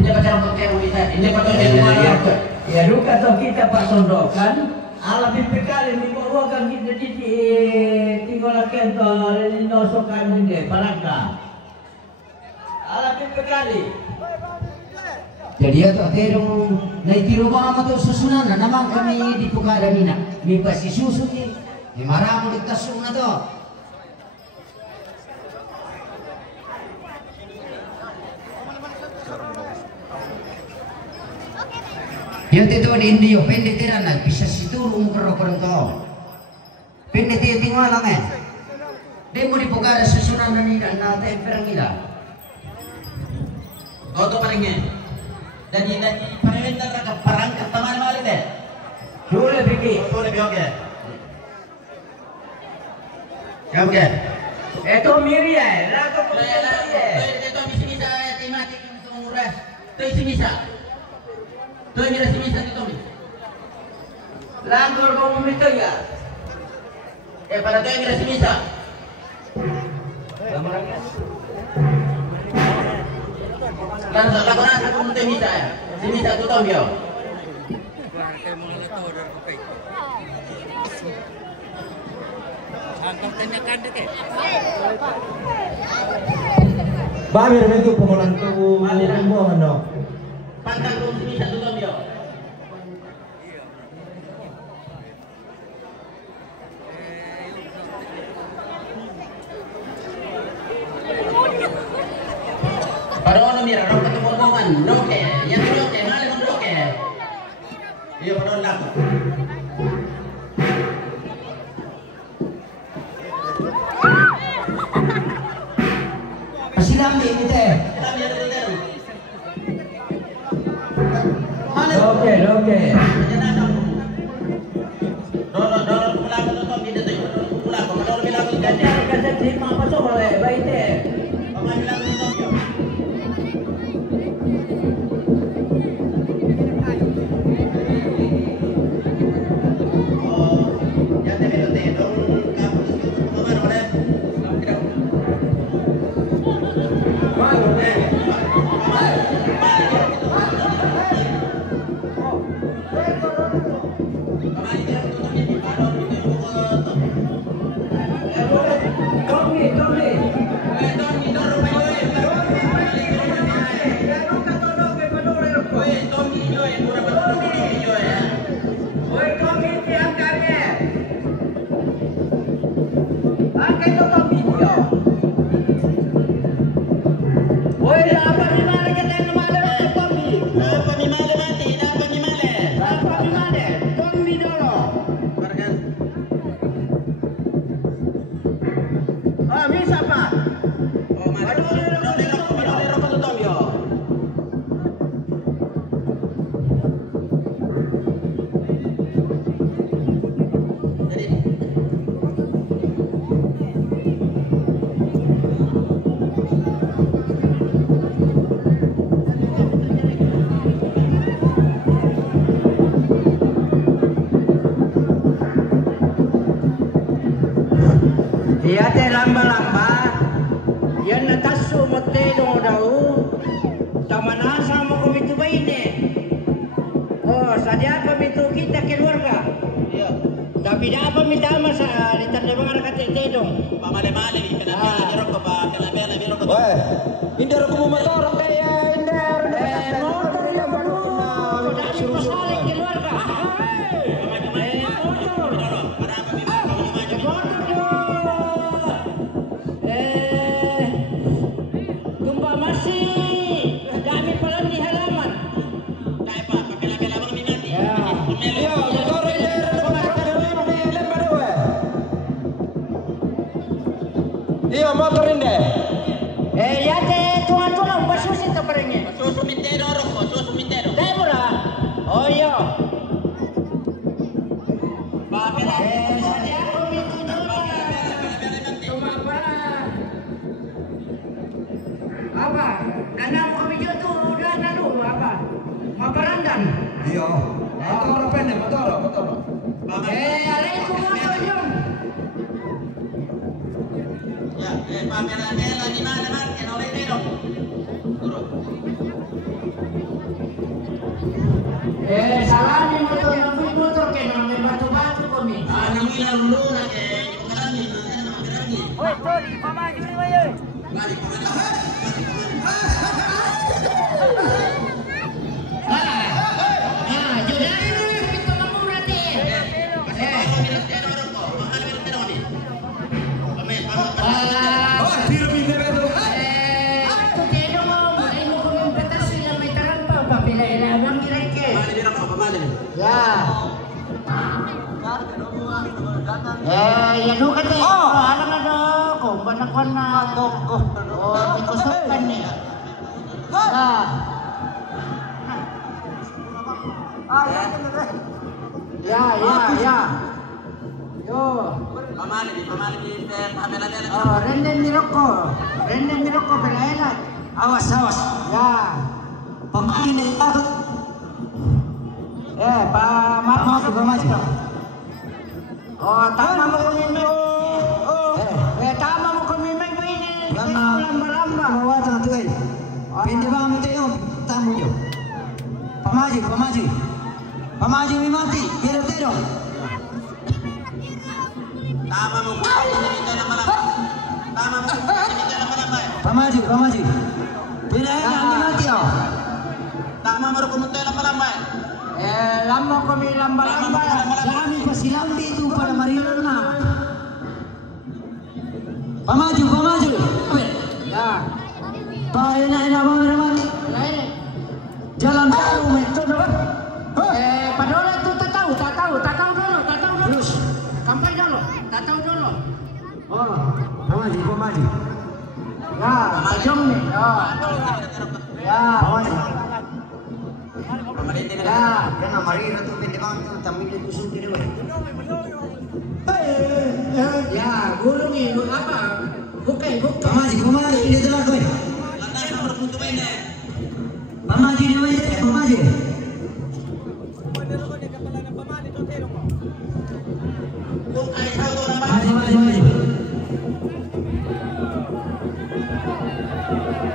Ini pacaran pacaran kita. Ini pacaran ya duka toh kita Pak Sondokan ala PPK ini bawakan kita di tinggal kantor ini nosokan ini palangka ala PPK. Jadi atau terong naik tiro ba atau susunan namang kami di Pukada nina. Mi pasti susu ni. Di marang di tasung na to. Yang itu di Indio pendek tiran na bisa situru umur to. Pendek tiang tinggal lang eh. Demo di Pukada susunan na nina na temperang ila. Auto paringnya. Dari perintah ke perangkat teman balik deh. Sudah pergi. Sudah pergi oke. Siap oke. Itu miri ya. Lalu Itu misi misa timati menguras. Itu isi misa. Itu mira isi misa itu mi. Lalu kamu minta ya. Pada itu mira isi misa. Lamarannya. Kan lakukan aku minta misa ya. Si misa tu tahu dia. Babir begitu pengulangan tu ano. Pantang tu si misa tu tahu dia. Pada orang mira orang ketemu omongan, doke, yang doke, mana pun doke. Iya pada orang laku. Masih lambi ini teh. Lambi ada teh. Mana? Oke. Dorong pulang tu tu kita tu. Pulang, kalau bilang Jadi kata terima apa tu boleh baik teh. orang bilang tu tu. Iya teh lamba-lamba. Yan natasu mote dong daw. Tamana sama komite ba ini? Oh, sadia komite kita keluarga. Iya. Tapi dah apa minta masa di tanda mga nakatete dong. Pamale-male kana biro ko pa kana biro ko. Weh, hindi ro ko motor kaya hindi Motor ya baru. Dari pasaling keluarga. Tumba masih dami pala di halaman. Kaya pa, papila-pila mo kami mati. Iya, motor ini lembar weh. Iya, motor ini. Ya teh tuan-tuan basusin to parengnya. Susumitero roko, susumitero. Dai mura. Oh iya. Papila. Sadia komite dulu. Cuma apa? Anak komite tu udah lalu apa? Maparandan. Iya. Motor pendek, motor. Alaikum motor jom. Ya, papila-pila di mana man, oleh dong. Turun. Ya nu kate. Alam na do ko banakwan na ko. Oh, ikusukan ni. Ya. Yo. Pamali di pamela. Oh, Renden Miroko pelaela. Awas. Ya. Pamali ni takut. Pamaju. Oh, tama mo kumimay. Tama mo kumimay mo ini. Lamba. Mawatang tuwil. Pindi ba mo tayo? Tamo nyo. Pamaju mi mati. Tiro. Tama mo po. Sinita ng malambay. Pamaju. Pinahin na mi mati oh. Tama mo rin pumunta ng malambay. Lama kami lamba. Dami pa silang dito para marinan na. Pamaju. Ya. Tayo na naman. Jalan baru metode apa? Padahal itu tak tahu dulu. Terus. Kampai dulu. Tak tahu dulu. Oh, pamaju. Ya, tajam ni. Ya. Pamaju. Ya. Kena marina tu pindi bang tu tamu dia kusuk dia. Ya, guru ni apa? Bukan. Pamaju ini tu lah kau. Pamaju dia pamaju. Maju.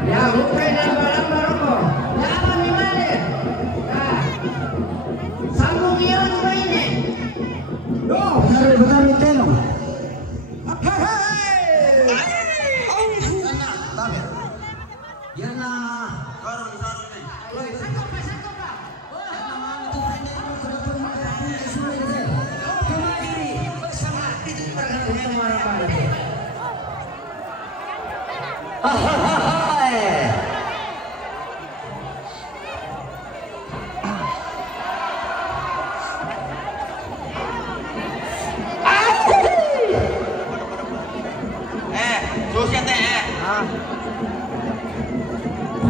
Ya, bukan lamba rokok. Lama ni mana? Ya. Sambung iyon mo ini. Benar telo. Yan na.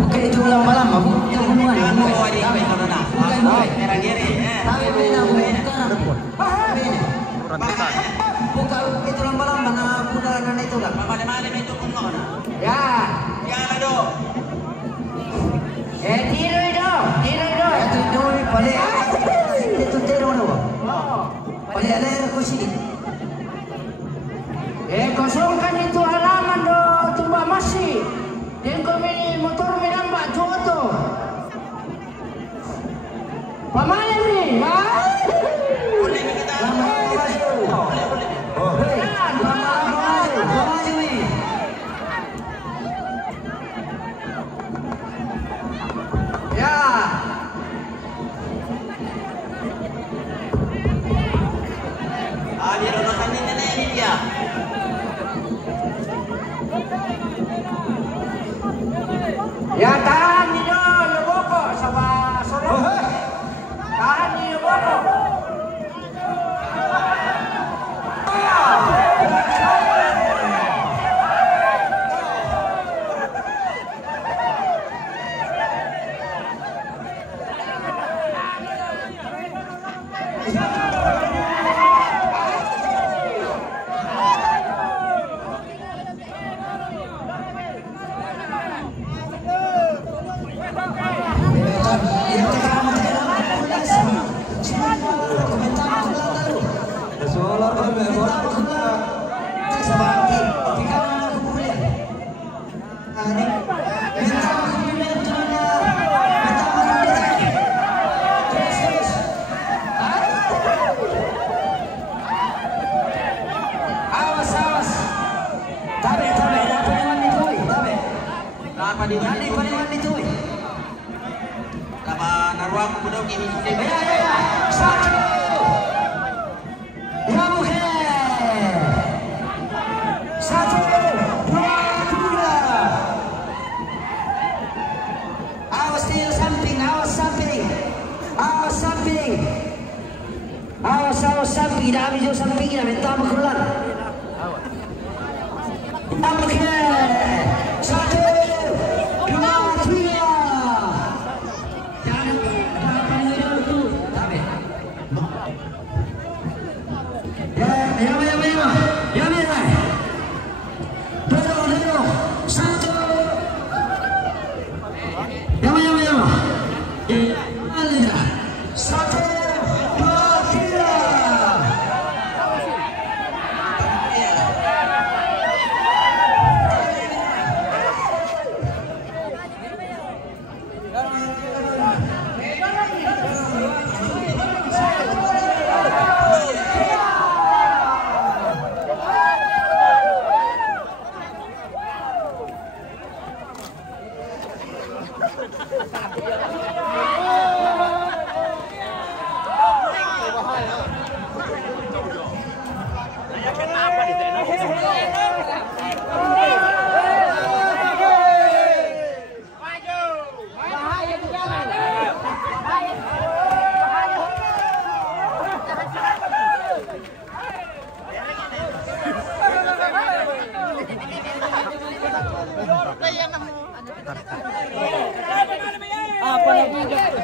Oke, itu ulang malam, Abu. Yang hubungan. Bukan itu ulang malam mana bulan itu lah. Ya. Tiro itu. Itu paling. Itu tiro mana? Paling ada aku sini. Kosongkan itu halaman do tumba masih. Dan kami motor menambah joto. Pamain ni. Ya. Dia lulusan ini dia. Ya tahan ni do, Yoboko sama sore. Tahan ni Yoboko. Awas. Tabe, dapat naman ni Boy. Tabe. Apa di mana? Nani paniwan itu. Kaba naruang ko daw kini si Sebe. Ya. Satu. Ya muke. Satu. Dua. Tiga. Awas tayo samping, awas samping. Awas samping. Awas samping, dami jo samping na minta makulan. Oke. Satu. Dua. Tiga. Satu, dua, tiga. Apa lagi? Satu,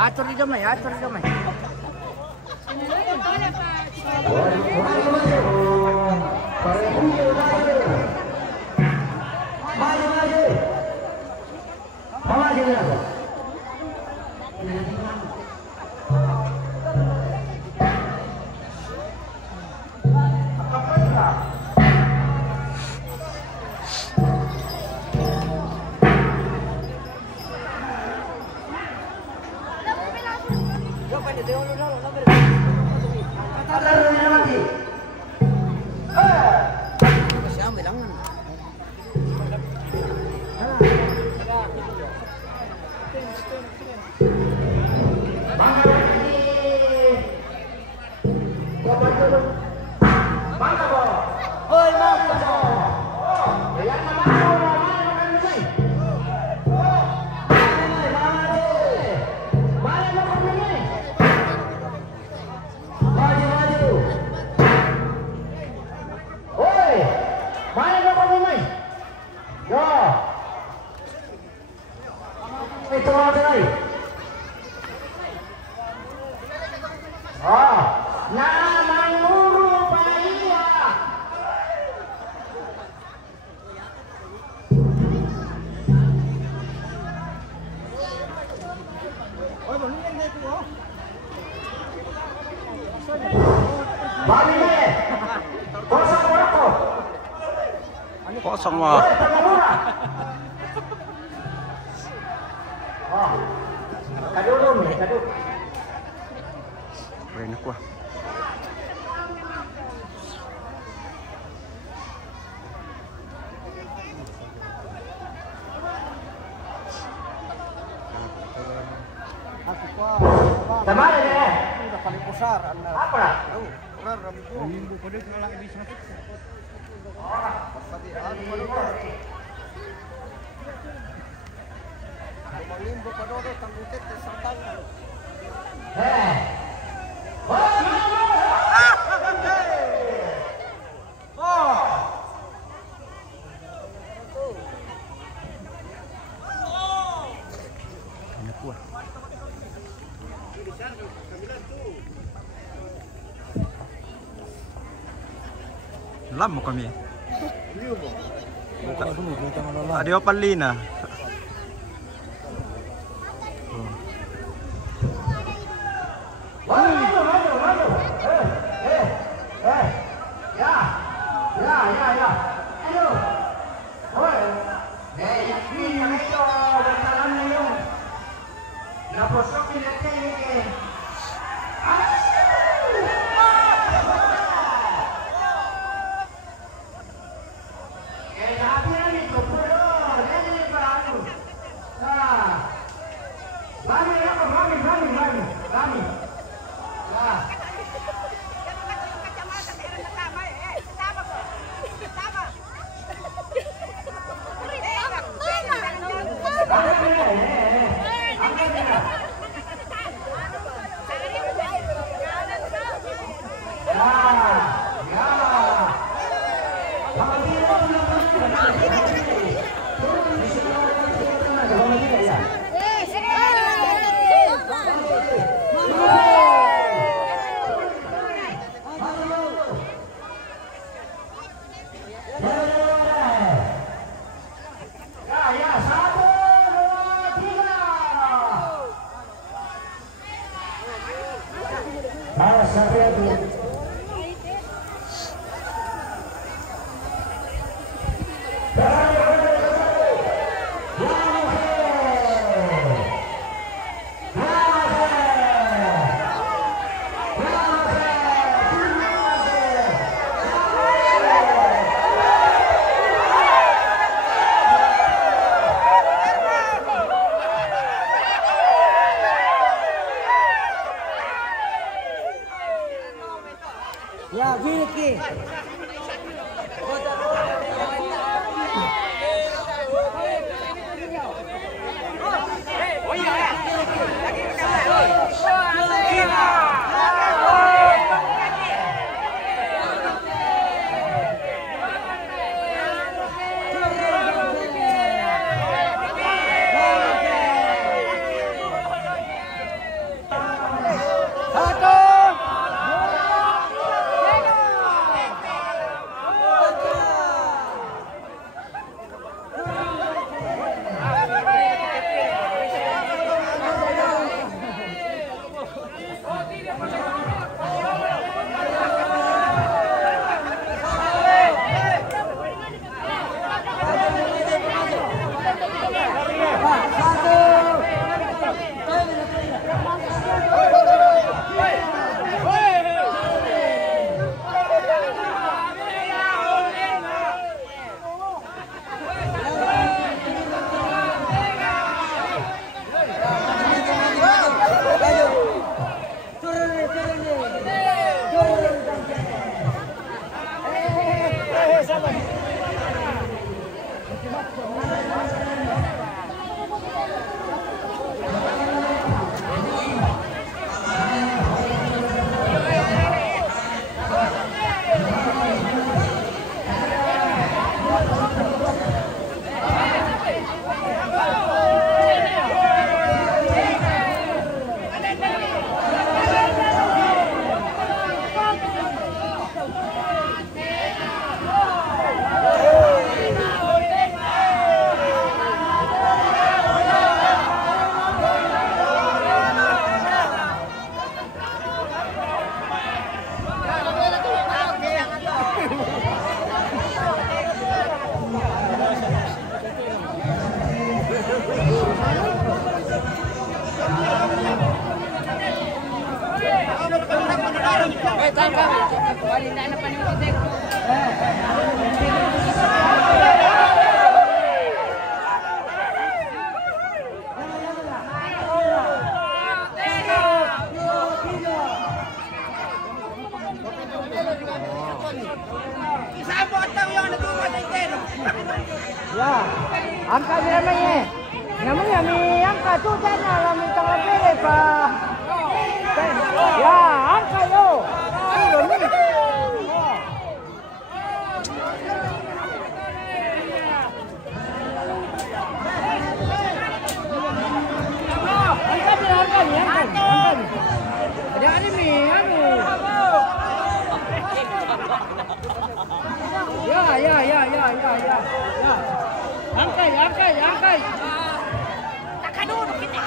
Atur di damai, atur di damai. Kosong mah. Enak wah. Teman ya. Udah paling besar Anda. Apa? Benar Rambo. Minggu pada ngalah di sana. Pasti anu maluka. Manglimbo pada orang tanggung tete santang. Enak wah. Lama kami. Ada apa Lina? Ya, Vicky. Satu, Ya, angka ni namanya. Namanya mi angka tu sana lah mi tengah beli pak. Ya, angka yo. Sudah mi. Angka ni. Ada ni mi, anu. Ya. Angkai. Takkan dulu kita.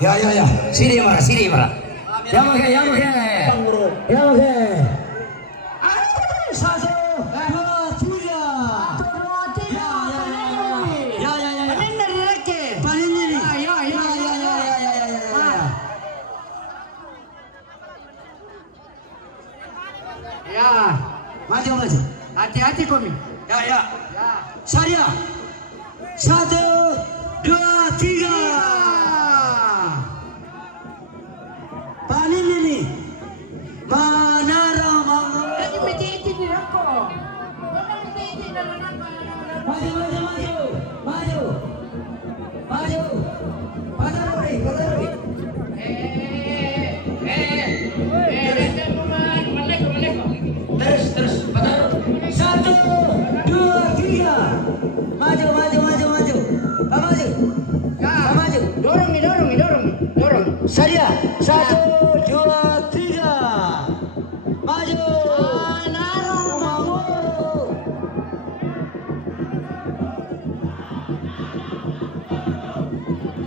Ya. Sini marah. Yang oke. Satu, dua, tiga. Ya. Paling dari lagi. Paling ini. Ya. Maju. Hati-hati kami. Ya. Saya. Satu, dua, tiga. Paling ini. Manara Mangu. Maju. Pataruri. Terus, pataruri. Satu, dua, tiga. Maju. Maju. Dorong. Saya. Satu, dua, tiga. Maju.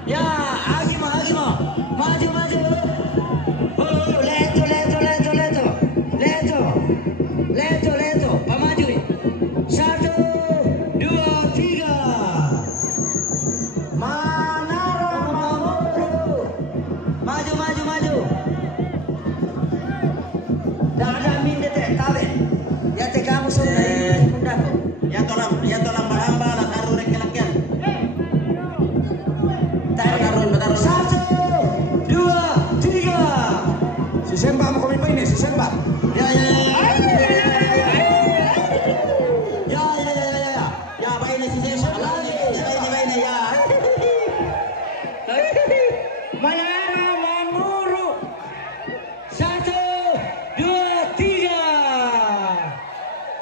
Ya, Agimo. Maju. Oh, leto. Pamaju. Satu, dua, tiga. Manara Mamuru. Maju. Dah minta tawe. Ya te kamu sudah pundak. Ya tolam baramba la taruh rekelakian. Taruh. Satu, dua, tiga. Si Semba mau kami main si Semba. Ya. Ya main si Semba. Main ya. Manara Mamuru. Satu, dua, tiga.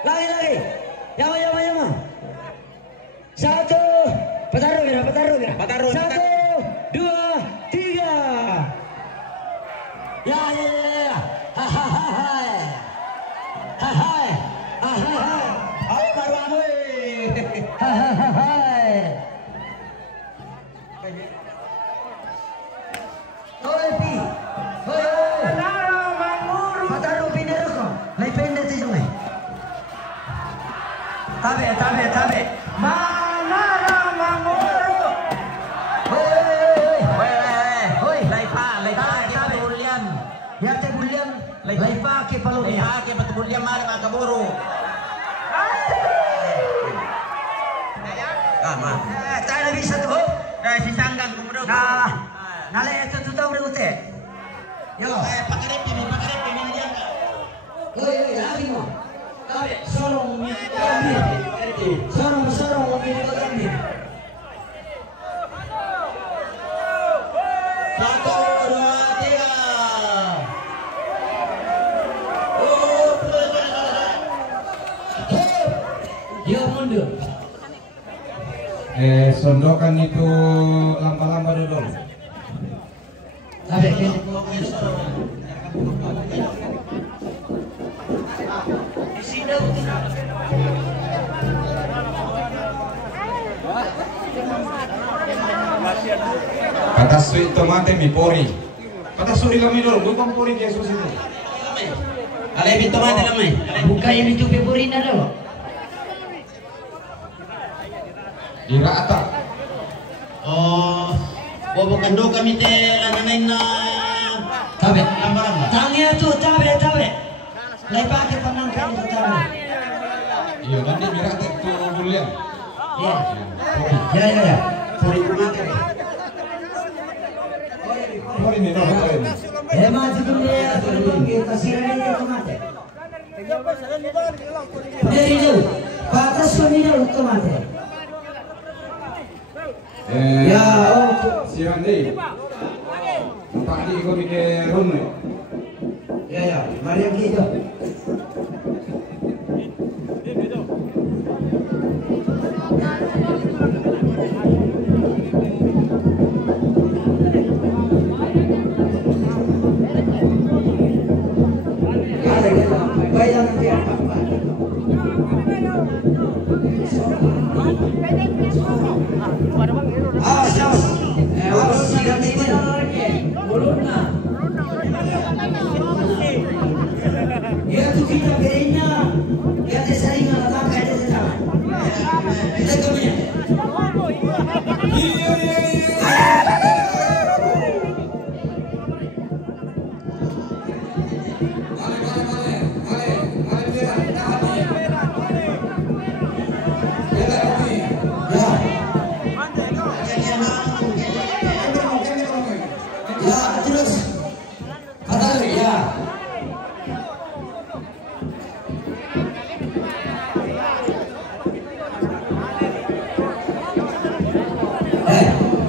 Lagi. Ya. Satu, petaruh kira. Satu, dua, tiga. Ya. Hai. Ayo baru anu. Hai. Tayo na bisa tuh. Dah si sanggang kemudian. Nale itu tahu udah ute. Yo. Pakai pemain dia. Oi, lagi mo. Tabe, sorong kami. Sorong kami ko kami. 1, 2, 3. Dia mundur. Sondokan itu lamba-lamba dodol. Tabe, Kata sweet tomate mi pori. Kata suri kami dulu, bukan pori Yesus itu. Alay bito mati lamay. buka ini tuh peporina dulu. Irata. Oh, bobo kando kami te lananain na Tabe, lamba-lamba. tangnya tuh tabe. Lai pakai penangkan itu tabe. Iya, nanti irata itu bulian. Iya. Ya. Sorry kumate. Pori ini no, pori ini. Maju tuh dia tuh kita siram dia tomate. Dari jauh, batas suaminya tomate. Ya, Siang deh. Tadi kau bikin rumah. ya, mari yang gitu. Bayang dia apa? Siapa? Harus siap ini. Mulutnya. Ya tu kita berinya. Ya tersering alat kayak itu sama. Kita kemudian.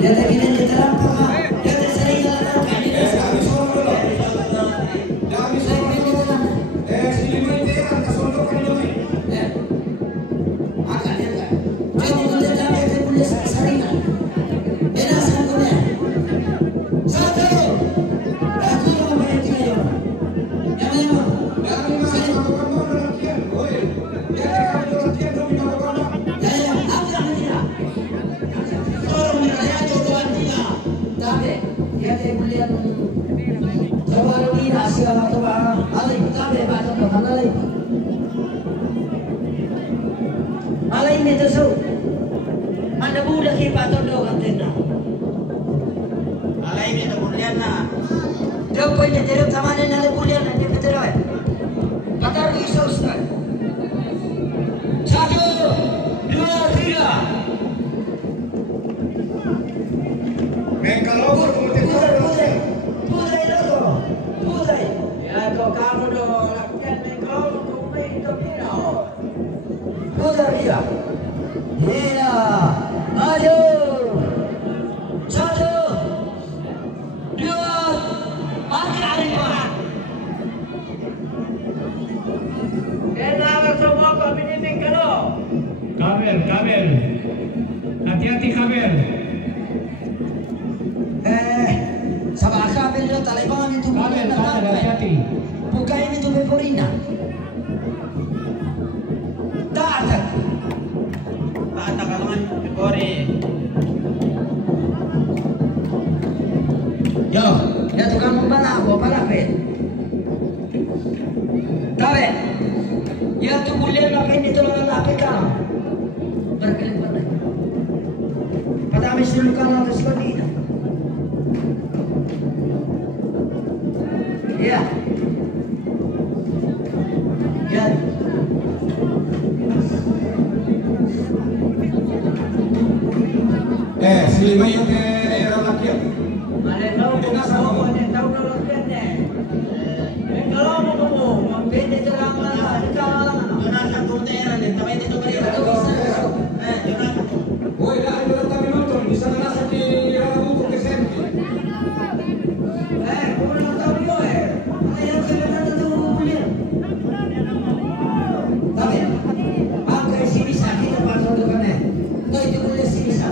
Dia tak kira dia terampang, dia tersering alat kayak itu. Alay nito so. Anda budak hipa todo kantina. Alay bito bulian na. Jauh poin dia terus sama dengan alay bulian nanti betul kan? Patar iso ustaz. 1, 2, 3. Mengkalobor kemudian Pudai dulu. Pudai. Ya kau kamu dong. Lakukan mengkalobor kumai itu pino. Pudai dia. Iya. Maju. 1, 2, angkat lima. Kenapa semua kami ini mengkalobor? Kabel. Hati-hati kabel. Sama kabel itu taliban itu Kabel, hati-hati. buka ini tuh beporina. Datang. Bata ka naman, Bori. Yo, ya tukang membalako palapit. Tabe. Ya tu kuliah lapin itu lapit ka. Berkelipan. Padami sulukan atas kanina. Ya. Ya. Silimay yung era lakyan. Mali tahu ko ni tahu kalau kian ni. Kalau mo magbende ka lang lang. Jonathan Cortera din, tamay dito ba dito? Jonathan. Uy, dahil wala tayo nonton, bisa na nasa di Rabuto Kesenti. Kung lang tahu mo Ayaw sila na natutuloy. Tapi, pakai si bisa kita pasang tu kan? Kau itu boleh si bisa.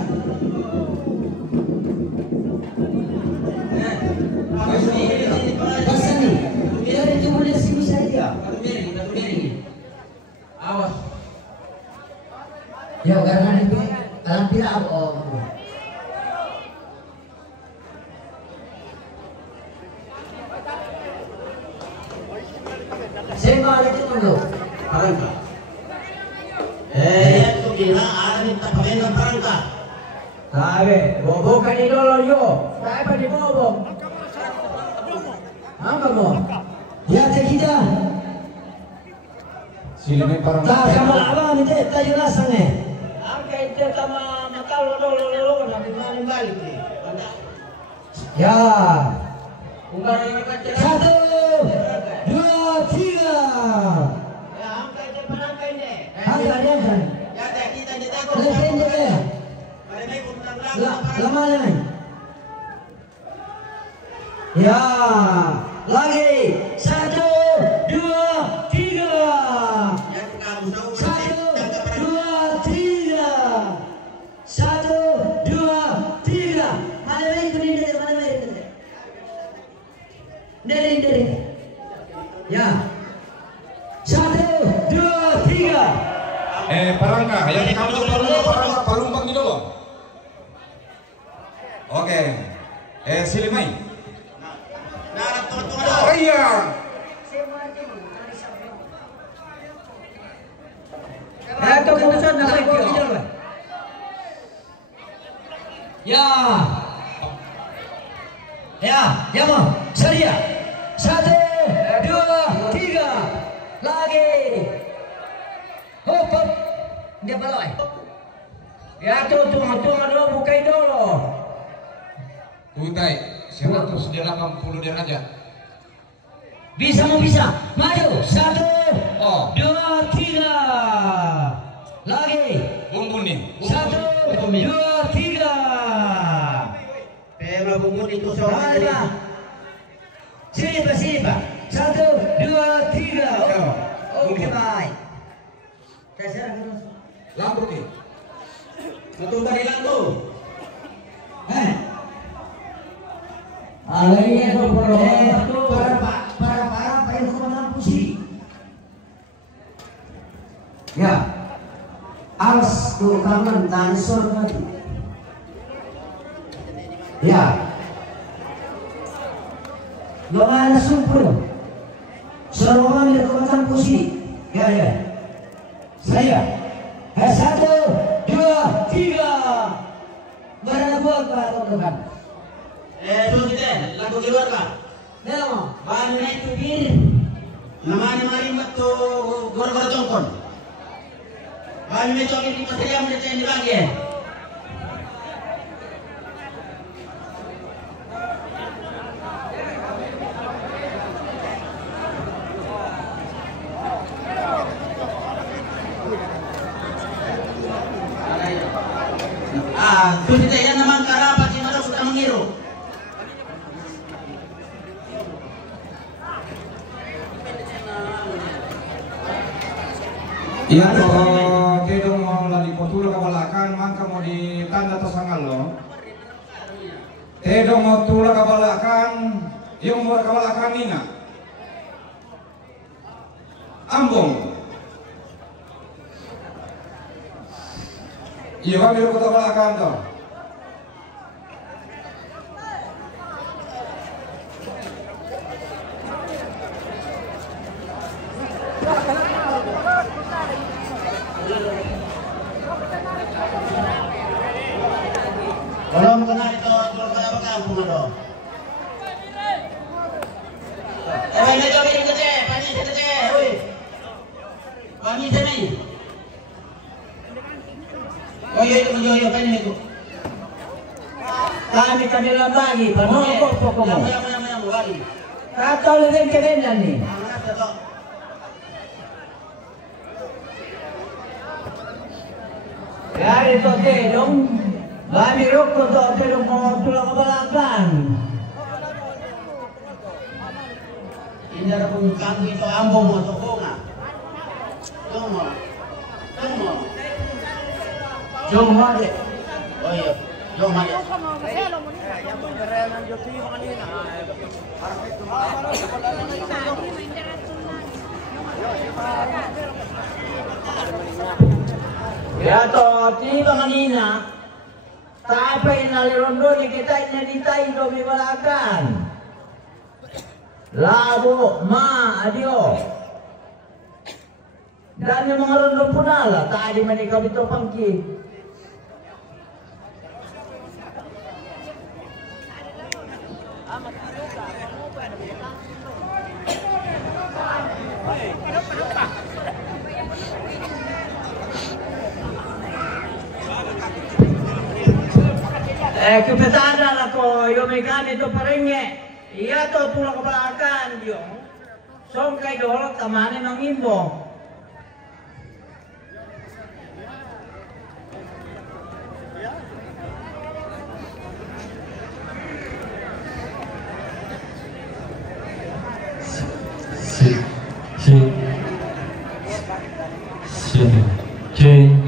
Pasang ni, kita itu boleh si bisa dia. Awas. Ya karena itu alam tidak apa. Saya mau itu dulu. Parangka. Itu kira ada minta pemain parangka. Sabe, bobo kan di dolo yo. Saya pa di bobo. Apa mo? Ya kita. Silimay parang Tak sama abang itu tayo lasang eh. Angka itu sama matalo dolo na di balik ni. Ya. Bukan ini kan cerah. 1, 2, 3. Ya angka itu parangka ini. Angkat dia kan. Ya kita ko. Lepas dia. Ada may puntang Lama lagi. Ya. Lagi. 1, 2, 3. 1, 2, 3. 1, 2, 3. Mana baik kuning dari mana baik kuning. Dari. Ya. 1, 2, 3. Parangka, yang kamu parangka palumpang di dulu. Oke. Silimay. Oh iya. Ito kung na kayo. Ya. Ya mau. Sedia. 1, 2, 3. Lagi. Hop. Dia baloi. Ya tuh bukai dulu. Tutai 180 derajat. Bisa. Maju. 1, Oh, 2, 3. Lagi. bumbun nih. 1, 2, 3. Pero bumbu itu Alba. Sini Pak. 1, 2, 3. Oke, baik. Terserah terus. Lampu nih. Satu kali lampu. Alainya itu para yang lampu sih. Ya. Alas tuh tangan dan surga. Ya. Lo ada sumpur. Seorang yang kekuatan pusi. Ya. Saya. 1, 2, 3. Berapa Tuhan? Sudah, lampu keluar Pak. Dalam. Bahan itu bir. Nama waktu gor-gor tongkon. Bahan itu ini material yang dipakai. Itu tidak ya naman karapat yang harus sudah mengiru. Iya toh, tidak mau lagi potul kabalakan, mangka mau ditanda tersanggal lo. Tidak mau tulah kabalakan, yang mau kabalakan ini nak. Ambong. Iya kan biar kota kabalakan toh. Kalau kena itu kalau kampung itu. Ini tu ini kece, pani kece, oi. Pani sini. Oh iya itu pani itu. kami lang bagi. Kacau lebih keren nih. Ya itu dong. Kami rokok tuh terus mau tulang kebalakan. Ini ada pungkang itu ambo mau sokongan. Cuma deh. Oh iya, cuma deh. Ya toh, tiba kanina. Tapay na lirondo ni kita inaditay do mibalakan. Labo, ma, adio. Dan yung mga rondo po nala, tali man ikaw ito pangki. Kepetada ako, yung may ganito pa rin niya. Iya to tulang kebalakan yung. Song kay dolok tamanin ng imbo.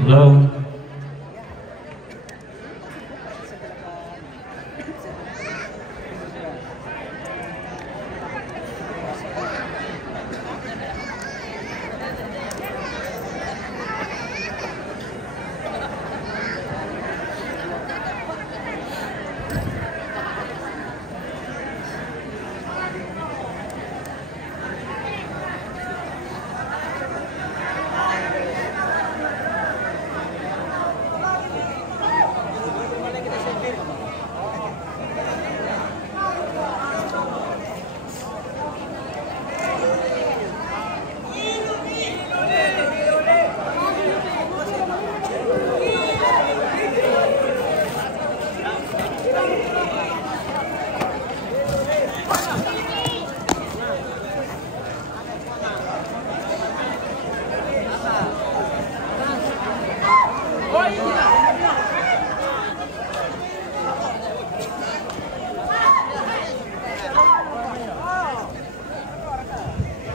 Long.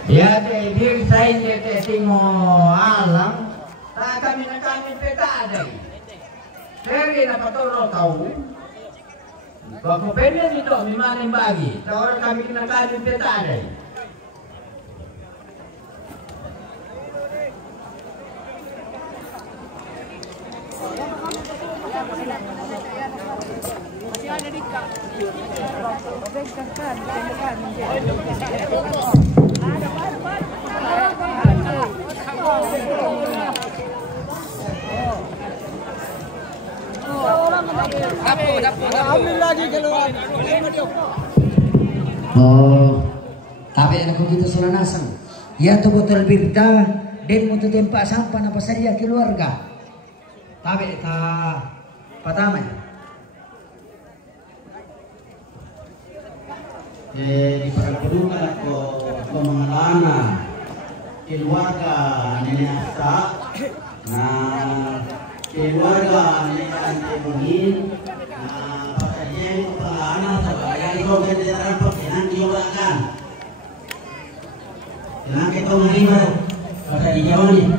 Ya de dir sain de timo alam ta kami na kami petada. Seri na patoro tahu. Kau pende itu mimanin bagi. Tahu kami na kami petada. Masih ada di kak. Oh, tapi aku gitu selanasang. Ya tuh botol birda, dan mau tuh tempat sampah apa saja keluarga. Tapi ta pertama. Di perkebunan ako pemengalana keluarga nenek Asta na keluarga nenek Ante Bungin na pagkajem pengalana sa bayan ko ganyan pagkinan diulakan kailangan kita menerima pada dijawab nih.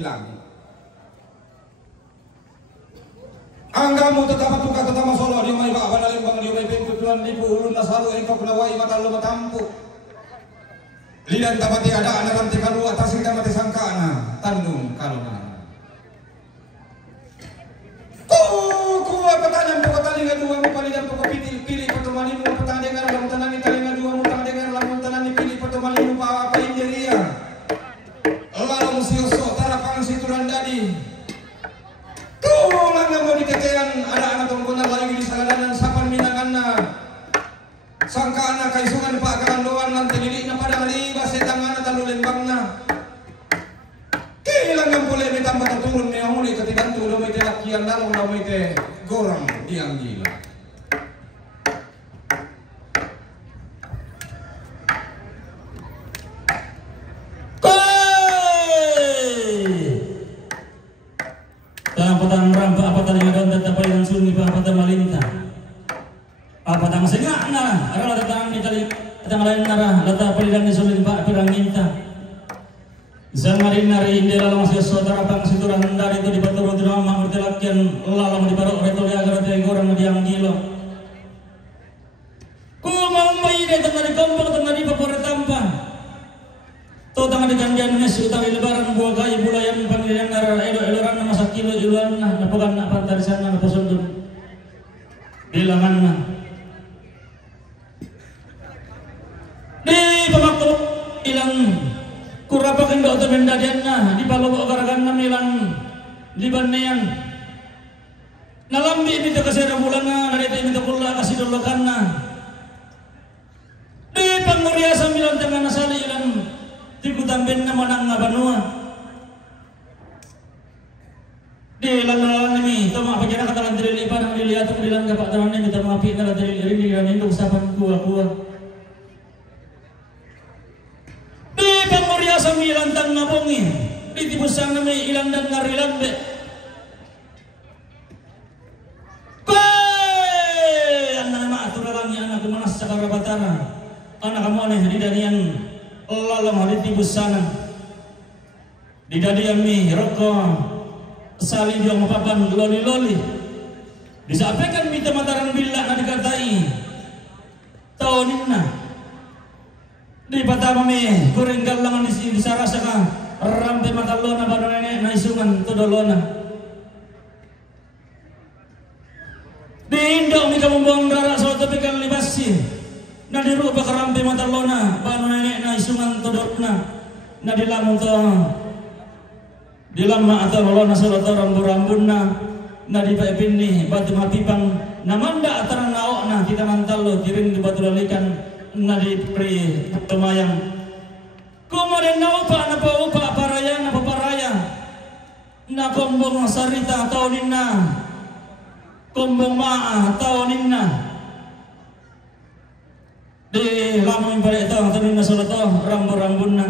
lagi. Anggamu tetap tukar tetap solo dia mai ba banalembang dia mai pintu tuan lipu ulun nasaru engkau kenawai mata lu matampu. Lidan tapati ada anak nanti kalu atas kita mati sangkana tandung kalungan. Kuat pertanyaan pokok talingan dua mu palidan pokok pilih pertemuan mu pertandingan lamun tanani talingan dua mu pertandingan lamun tanani pilih pertemuan mu apa inderia. Lalu musioso tarapan situran dadi. Tulang mau diketean ada anak tongkonan lagi di saladanan sapan minanganna. Sangka anak kaisungan pak karandoan nanti dirinya pada liba setangana talu lembangna. Kilang yang boleh ditambah turun nih yang mulai ketibantu udah mau lakian dalam udah mau gorang tiang gila. Apatang rampa apatang ngadon tetap paling sungi apatang malinta. Apatang sengakna arah datang di kali datang lain arah datang paling sungi pak perang minta. Zamarin nari indela masih saudara pang situran dari itu di batur drama bertelakian lalang di barok retol agar tegorang diang gilo. Ku mau mai de tengah di kampung tengah di papore tampang. To tengah di kandian mes utari lebaran buah kayu bulayan panggilan nara elo-eloran nama sakilo iluan na napagan na pantar sana na posondon. Bilangan na. Di pamakto ilang kurapakin do to bendadian na di palobo garagan na milan di banean. Nalambi mi to kasera bulan na narita mi to kulla kasidolokan na. Di panguriya sa milan tengah nasali ilang tikutamben na manang nga banua. Di lalan nimi tama pagina katalan diri parang dilihat ko dilang kapak tanan ni kita mapi na diri rini ran indong sapan kuwa. Di pangurya sa milan tang ngabongi di tibusang na may ilang dan ngarilang be. Anak nama aturalang ni anak kumanas sa karabatara. Anak kamu aneh di danian lalang hari tibus sana. Di dadian mi rokok salin yang mapapan loli-loli disampaikan minta mataran bila na dikatai taonin na di patama mi goreng galangan di sarasa ka rampe matalona ba nenek na isungan tudolona di indo mi kamumbang rara sa topikal libasi na dirupa ka rampe matalona ba nenek na isungan tudolona na dilamong to dilama atau Allah nasrata rambu-rambun na di paipin ni batu mapipang namanda ataran naok na kita mantal lo kirim di batu lalikan na di pri tumayang kumarin na upa paraya na paparaya na kombong sarita taunin na kombong maa taunin na di lamang pada itu taunin na sulato rambu-rambun na.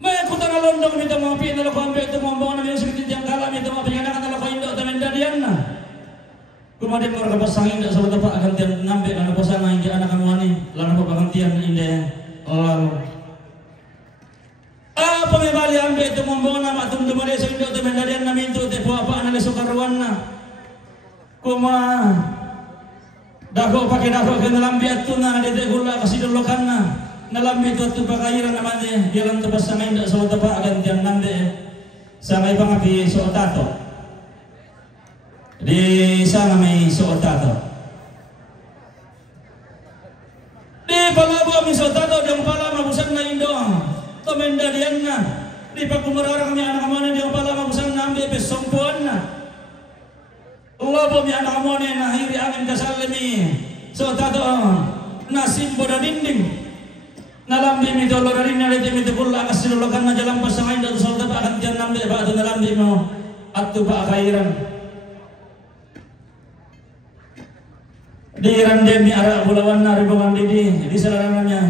May kuta na londong minta mga pinalo ko ambil itu mombong na yung sakit yang kalam itu mga pinanakan na ko indo tamen dadian na. Kumadin mo rakapasangin da sa batapa akan tiyan ngambil na napasana hindi anak kamuani lana po pakantian hindi lalu. Apa may bali ambil itu mombong na matumdum sa indo tamen dadian na minto te po apa na lesukaruan na. Kuma dako pakai dako kenalam biatu na dete gula kasidolokan na. Nalambi itu tu pakairan namanya jalan tebas sangai ndak soal tepa akan tiang nambe sangai pangapi soal tato di sana mai soal tato di palabo mi soal tato yang pala mabusan na indo to mendadian na di pagkumurarang mi anak amane yang pala mabusan nambe pesompuan na labo mi anak amane na hiri angin kasalemi soal tato nasim boda dinding nalambi mi dolor dari nade mi tukulla kasilolokan na jalan pasangai dan solta pa akan tiyan nambe ba atu nalambi mo atu pa akairan di rande mi ara bulawan na ribangan di salanannya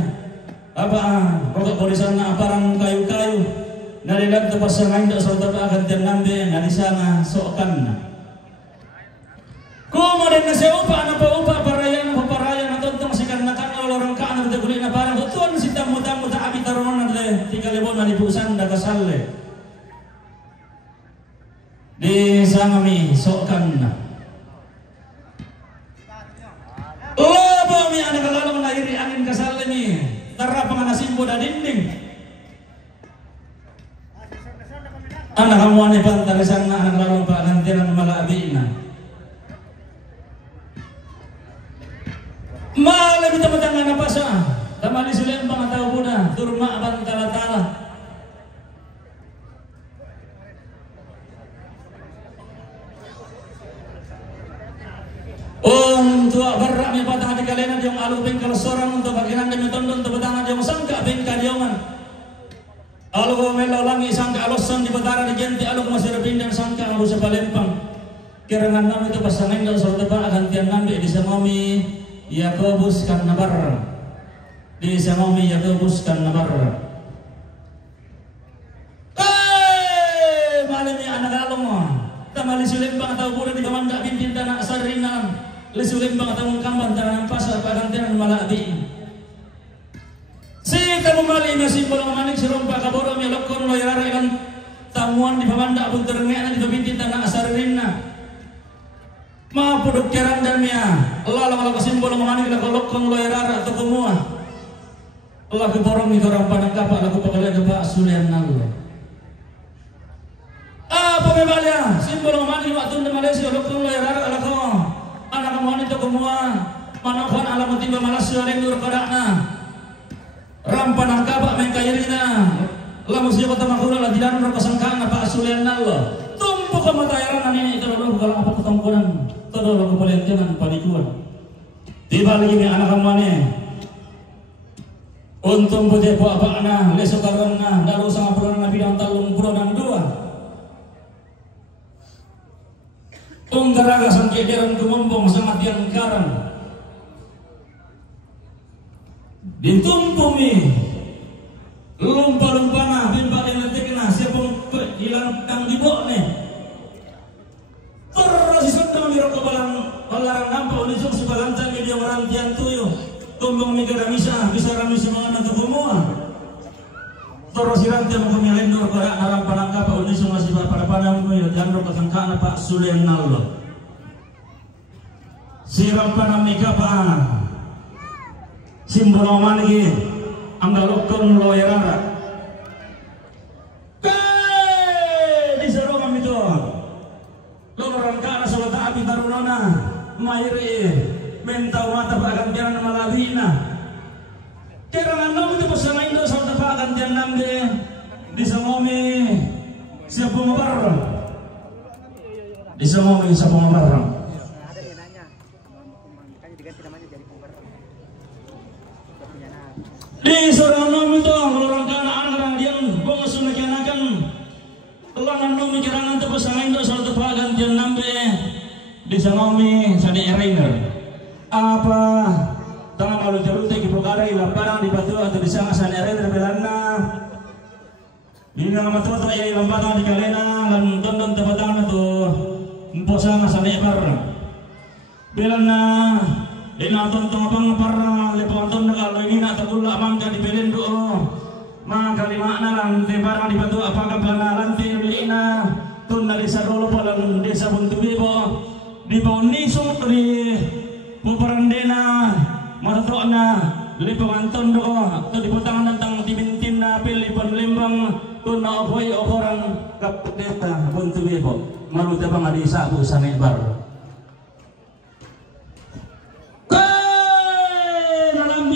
apa pokok borisan na aparang kayu-kayu nalilag tu pasangai dan solta pa akan tiyan nambe na di sana sokan na kumarin na siya upa na pa upa paraya na tontong sikan na kan orang ka na daguli na parang tuan si tamu-tamu ta abi taronan de 3,000 na lipusan da kasalle sangami sokan lobo mi anak lalu mengairi angin kasalemi tara panganasimbo da dinding anak kamu ane pantarisan anak lalu pak nantiran malabina malam itu petang apa sah tamali sulen pangatau buda turma bantala-tala tua berak mi patah di kalian yang alu bengkal sorang untuk bagian demi tondon untuk betangan yang sangka bengkal jangan alu melalangi sangka alosan di betara di jenti alu masih repindan sangka alu sepalempang kirangan nama itu pasangan dan soal tebak gantian nambi di samami Yakobus kan nabar di samami Yakobus kan nabar malam ni anak alung tamali sulembang atau budak di kamanda bintin tanah sarinam lisulimbang atau mengkamban tanah pasar pagantian malabi si kamu mali masih bolong manik serumpa kaboro mi lokon loyara kan tamuan di pamanda pun terengena di bintin tanah sarinna ma puduk keran dan mia Allah kalau kesimbol manik la lokon loyara atau semua Allah keborong mi orang padang kapal lagu pakale ke Pak Sulian nalu apa mebalya simbol manik waktu di Malaysia lokon loyara ala ko anak kamu itu semua manakan alam timba Malaysia lendur kadakna rampan angkabak mengkairina lamu siapa tamakura lah tidak ada kesangkaan Pak Sulian Allah tumpu ke matayaran ini itu lalu kalau apa ketongkonan itu lalu kepelentingan panikuan tiba lagi ni anak kamu ini untung putih buah bakna lesok karena dalu sangat pulang nabi dan talung pulau dan dua Tunggaraga sampai jalan kemombong sangat yang karang ditumpumi lumpa-lumpana bimba yang letikna siapun hilang kang dibok nih terus sedang dirokok balarang nampak unisuk sebalantang media orang tian tuyo tumbang mikir ramisa bisa ramisa mengenai semua terus irantia mengambil lendur kerak narang panangkap unisuk masih pada padang kuyo jangan kesangkaan Pak Sulian nallo siram panam nikah simbonoman lagi anggalokon loyara di serumam itu lorong kana salat api tarunona mairi mentau mata bagan jalan malabina kerangan nom itu pasangan itu salat bagan jalan nambe di samomi siapa mabar di samomi siapa mabar di seorang nom itu orang kana anak dia bongsu nakanakan langan nom kerangan tu pasangan itu salat bagan jalan nambe di samomi sadi erainer apa tangan malu jalur teki perkara ilang barang di batu atau di sana sadi erainer belana ini nama tua ya ilang barang di kalena lan don tepatang itu posang sadi bar belana ina tonton bang parra le ponton kalau ini nak tegulak mangga di belen doa mangga di makna lan barang di batu apakah belana lanti belina tun dari sadolo palang desa Buntubibo di bawni sumut di puparandena matotona li penganton do to di potang tentang tibintin na pilih penlimbang tun na oboy orang kapdeta Buntubibo malu tabang adi sabu sanebar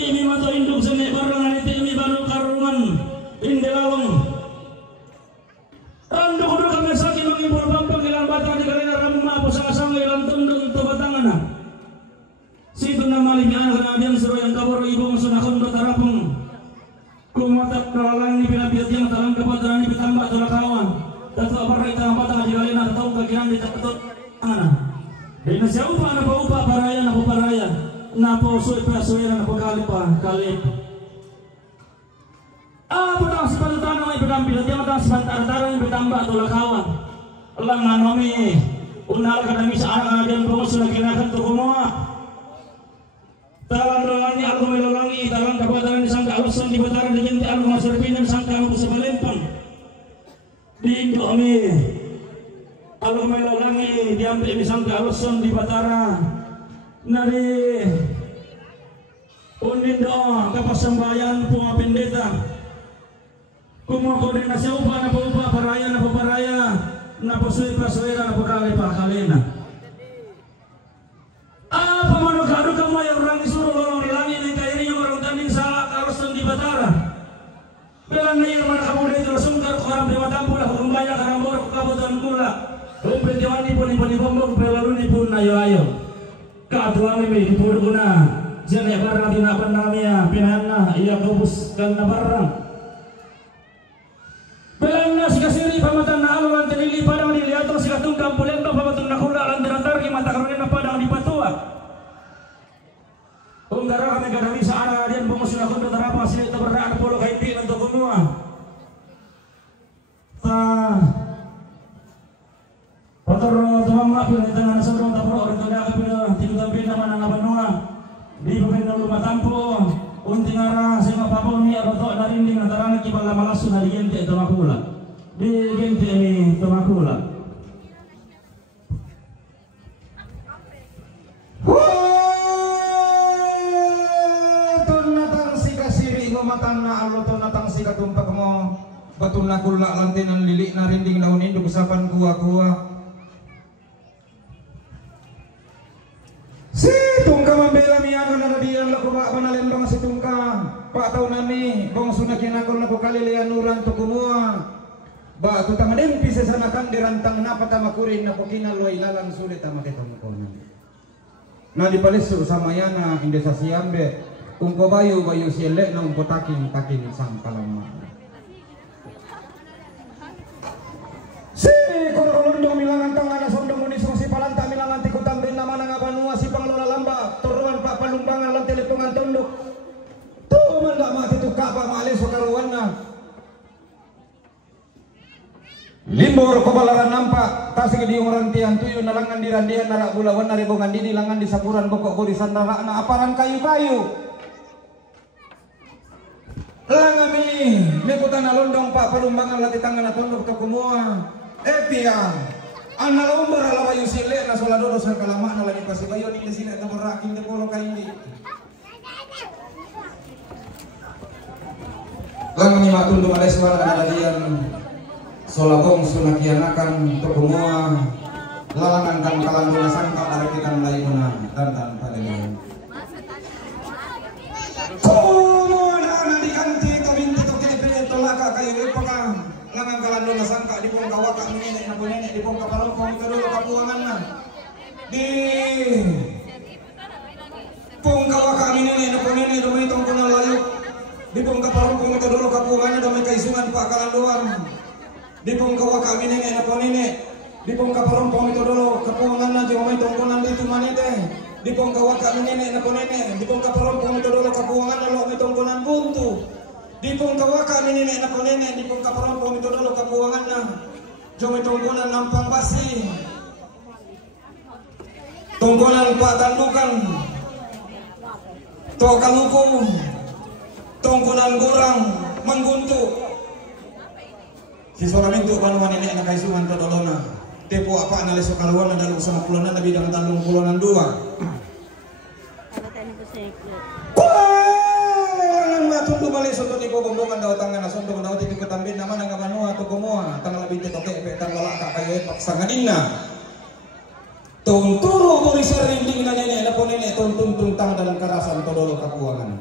ini mato induk sene barang ani timi baru karungan indelalong rando kudu kami saki mangibur bampang ilang bata di kalena ramma pusang-sang ilang tundung to batangana situ namali nya kanadian seru yang kabur ibu sunahun betarapung kumatak kalalang ni pinapiat yang talang kepadran ni pitambak tulakawan datu aparra itang batang di kalena tahu kagiran di takutut ana dina siapa na paupa paraya na paraya napo soy na pagkalipa kalip padang sepantaran may pagkampil at yung sepantaran betambak tulakawan lang anomi unal ka nami sa anak agen bungos na kinakan to kumuha talang rawani ako melolangi talang kapadaran isang kaalusan di bataran di jinti ako maserpinan sang kamu sa malempang di Indo kami Alok may lalangi diambil misang kaluson di Batara nari undin doa kapasambayan punga pendeta kumakoordinasi upah na upah paraya na paparaya na pasuy-pasuira na pakali pakalina apa manukado kamay orang isuruh lolong dilangin ng kairi yung orang tanding sa kaluson di Batara pelan na yung mga kamuda ito sungkar ko karang primatampo na kukumbaya karambor kabutan kula Rumpil diwani pun ipon ipon pelalu ni pun ayo kaatuami may dipuro ko na diyan ay barang tinapan namanya pinana iya kubuskan na barang pelang na si kasiri pamatan na aluan tenili padang diliato si katungkang pulendo pamatun na kula lantaran ki mata karunin na padang di patua kung dara kami kadami sa ara diyan bumusin ako do tarapa sila tabaraan polo kay pi ng tukunua Pator tumama pinitang na sarong tapro rin kaya kapila tinutambin naman ang abanua di pagkain ng lumatampo unting ara sa mga papaw niya roto na rin din natarang kibala malaso na ligente tumakula di ligente ni tumakula natang si kasiri mo matang na aloton natang si katumpak mo batun na kula lantin ang lili na rinding launin dukusapan kuwa-kuwa si tungka mambela miyaga na nadiyan la kuma manalen bang si tungka pataw nami bang sunakinakol na ko kalilianuran to kumua ba tutang din pisa sanakan dirantang na patamakurin na ko kinaloy lalang sulit amakitong ko na dipalisu sama yana inde sa siyambe kung ko bayo siyele na umpotakin takin sang kalama si korolondo milangan tangan na sondong munisong si palanta milangan tikutan din naman ang abanua si panglola lamba turuan pa palumbangan lang telepongan tundok tuman da matituka pa maalis o karuan na limbor ko balaran nampak tasig di orang tiang tuyo nalangan di randian narak bulawan na ribongan di langan di sapuran bokok burisan narak na aparan kayu-kayu langami mikutan alondong pa palumbangan lati tangan na tundok to kumua Epiang, ang nalumbar alawa yung sili na soladoro sa kalama na lagi pasibayo ni sila na baraking na polo kayo hindi. Lang ni matundo maleswa na naladian solabong sunakianakan tukumua lalangan kan kalando na sangka narakitan layo na dandan padayon. Kumua na dikanti kabinti to kinipin tolaka kayo ipakang langang kalando na sangka di pong kawaka minene na bunene di pong kapalongkong ito dulo kapuangan na di pong kawaka minene na bunene dumitong ko na layo di pong kapalongkong ito dulo kapuangan na dumay kaisungan pa kalanduan di pong kawaka minene na bunene di pong kapalongkong ito dulo kapuangan na di umay tongkonan dito manite di pong kawaka minene na bunene di pong kapalongkong ito dulo kapuangan na lo umay tongkonan buntu di pong kawaka minene na ponene di pong kaparong ito dolo kapuangan na jomay tungkunan ng pangbasi tungkunan patandukan to kaluko tungkunan gurang manggunto si soramento panuan ini na kaisuhan to dolo na tepo apa analiso kaluan na dalong sa pulunan na bidang talong pulunan dua tundu balik soto di bombongan daw tangan na sondo daw ti ketambin naman ang abanua to kumua tang labinte to ke tang lalaka kayo paksanganin na tungturo mo risar rinding na nene na po nene tuntung tang dalam karasan to dolo kapuangan